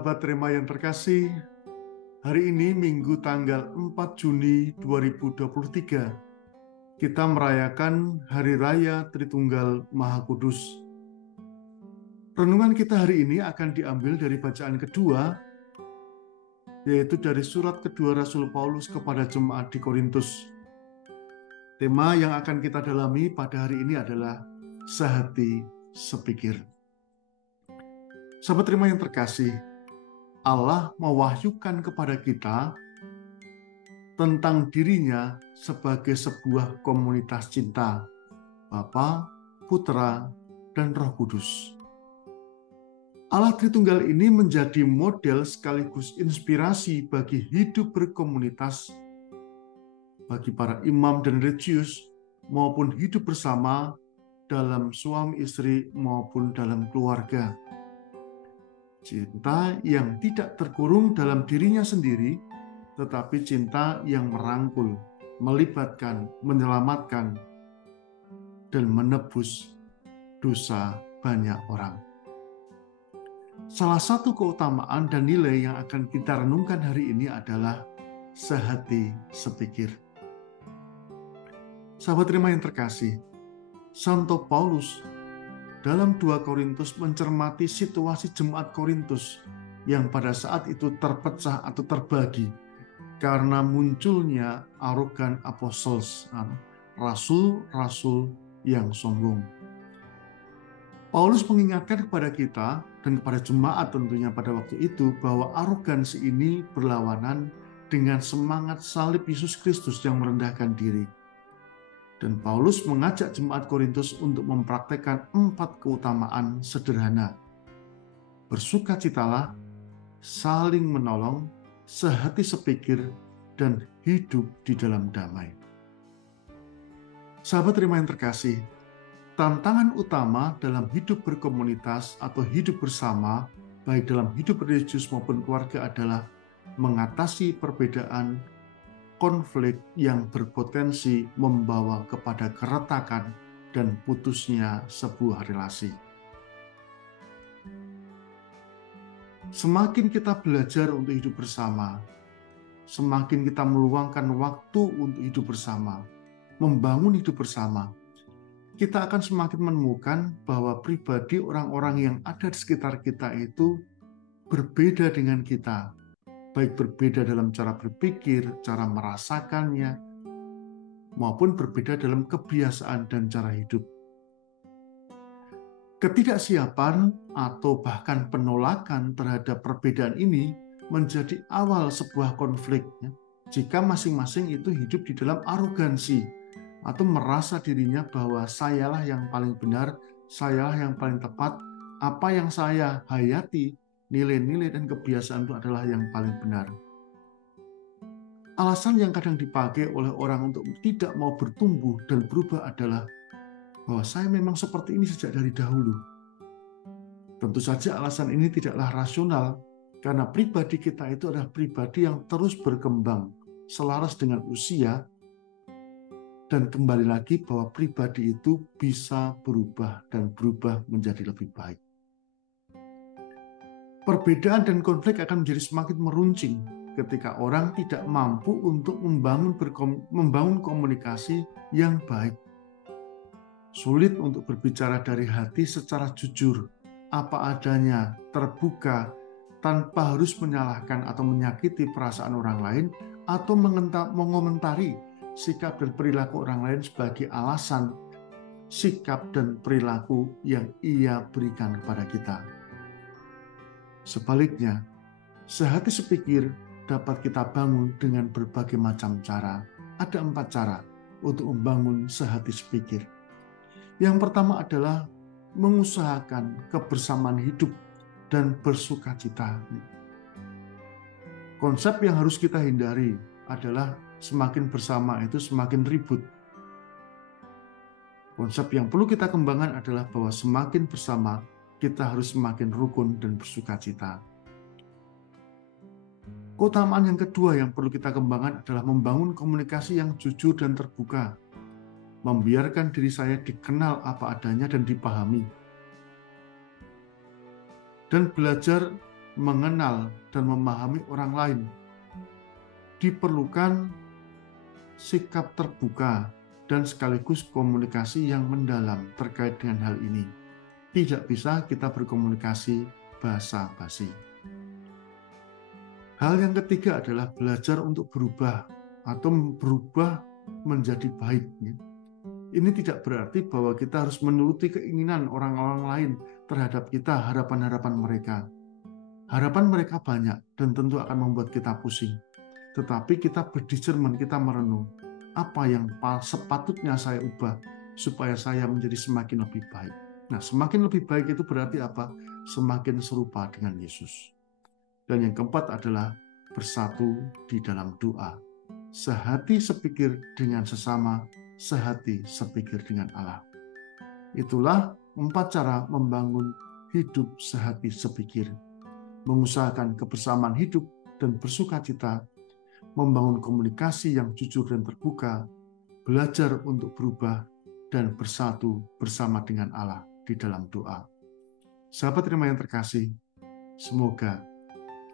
Sahabat Rema yang terkasih, hari ini Minggu tanggal 4 Juni 2023, kita merayakan Hari Raya Tritunggal Maha Kudus. Renungan kita hari ini akan diambil dari bacaan kedua, yaitu dari surat kedua Rasul Paulus kepada jemaat di Korintus. Tema yang akan kita dalami pada hari ini adalah sehati sepikir. Sahabat Rema yang terkasih, Allah mewahyukan kepada kita tentang dirinya sebagai sebuah komunitas cinta, Bapa, Putra, dan Roh Kudus. Allah Tritunggal ini menjadi model sekaligus inspirasi bagi hidup berkomunitas, bagi para imam dan religius, maupun hidup bersama dalam suami istri maupun dalam keluarga. Cinta yang tidak terkurung dalam dirinya sendiri, tetapi cinta yang merangkul, melibatkan, menyelamatkan, dan menebus dosa banyak orang. Salah satu keutamaan dan nilai yang akan kita renungkan hari ini adalah sehati sepikir. Sahabat Rema yang terkasih, Santo Paulus dalam 2 Korintus mencermati situasi jemaat Korintus yang pada saat itu terpecah atau terbagi karena munculnya arogan apostols, rasul-rasul yang sombong. Paulus mengingatkan kepada kita dan kepada jemaat tentunya pada waktu itu bahwa arogansi ini berlawanan dengan semangat salib Yesus Kristus yang merendahkan diri. Dan Paulus mengajak jemaat Korintus untuk mempraktekkan 4 keutamaan sederhana. Bersukacitalah, saling menolong, sehati sepikir, dan hidup di dalam damai. Sahabat Rema yang terkasih, tantangan utama dalam hidup berkomunitas atau hidup bersama, baik dalam hidup religius maupun keluarga adalah mengatasi perbedaan konflik yang berpotensi membawa kepada keretakan dan putusnya sebuah relasi. Semakin kita belajar untuk hidup bersama, semakin kita meluangkan waktu untuk hidup bersama, membangun hidup bersama, kita akan semakin menemukan bahwa pribadi orang-orang yang ada di sekitar kita itu berbeda dengan kita. Baik berbeda dalam cara berpikir, cara merasakannya, maupun berbeda dalam kebiasaan dan cara hidup. Ketidaksiapan atau bahkan penolakan terhadap perbedaan ini menjadi awal sebuah konflik, jika masing-masing itu hidup di dalam arogansi atau merasa dirinya bahwa sayalah yang paling benar, sayalah yang paling tepat, apa yang saya hayati, nilai-nilai dan kebiasaan itu adalah yang paling benar. Alasan yang kadang dipakai oleh orang untuk tidak mau bertumbuh dan berubah adalah bahwa saya memang seperti ini sejak dari dahulu. Tentu saja alasan ini tidaklah rasional, karena pribadi kita itu adalah pribadi yang terus berkembang selaras dengan usia, dan kembali lagi bahwa pribadi itu bisa berubah dan berubah menjadi lebih baik. Perbedaan dan konflik akan menjadi semakin meruncing ketika orang tidak mampu untuk membangun komunikasi yang baik. Sulit untuk berbicara dari hati secara jujur, apa adanya, terbuka, tanpa harus menyalahkan atau menyakiti perasaan orang lain, atau mengomentari sikap dan perilaku orang lain sebagai alasan sikap dan perilaku yang ia berikan kepada kita. Sebaliknya, sehati sepikir dapat kita bangun dengan berbagai macam cara. Ada 4 cara untuk membangun sehati sepikir. Yang pertama adalah mengusahakan kebersamaan hidup dan bersukacita. Konsep yang harus kita hindari adalah semakin bersama itu semakin ribut. Konsep yang perlu kita kembangkan adalah bahwa semakin bersama, kita harus semakin rukun dan bersukacita. Keutamaan yang kedua yang perlu kita kembangkan adalah membangun komunikasi yang jujur dan terbuka. Membiarkan diri saya dikenal apa adanya dan dipahami. Dan belajar mengenal dan memahami orang lain. Diperlukan sikap terbuka dan sekaligus komunikasi yang mendalam terkait dengan hal ini. Tidak bisa kita berkomunikasi basa-basi. Hal yang ketiga adalah belajar untuk berubah atau berubah menjadi baik. Ini tidak berarti bahwa kita harus menuruti keinginan orang-orang lain terhadap kita, harapan-harapan mereka. Harapan mereka banyak dan tentu akan membuat kita pusing. Tetapi kita berdiscernment, kita merenung apa yang sepatutnya saya ubah supaya saya menjadi semakin lebih baik. Nah, semakin lebih baik itu berarti apa? Semakin serupa dengan Yesus. Dan yang keempat adalah bersatu di dalam doa. Sehati sepikir dengan sesama, sehati sepikir dengan Allah. Itulah 4 cara membangun hidup sehati sepikir. Mengusahakan kebersamaan hidup dan bersukacita, membangun komunikasi yang jujur dan terbuka, belajar untuk berubah, dan bersatu bersama dengan Allah di dalam doa. Sahabat terima yang terkasih, semoga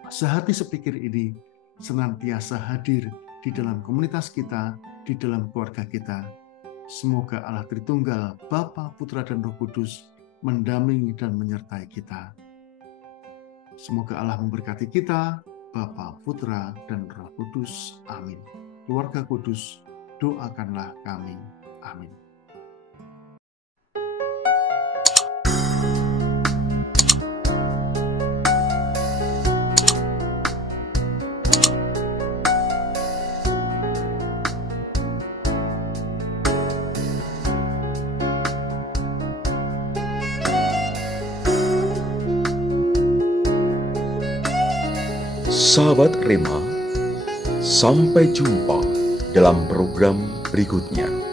sehati sepikir ini senantiasa hadir di dalam komunitas kita, di dalam keluarga kita. Semoga Allah Tritunggal, Bapa, Putra, dan Roh Kudus mendampingi dan menyertai kita. Semoga Allah memberkati kita, Bapa, Putra, dan Roh Kudus. Amin. Keluarga Kudus, doakanlah kami. Amin. Sahabat Rema, sampai jumpa dalam program berikutnya.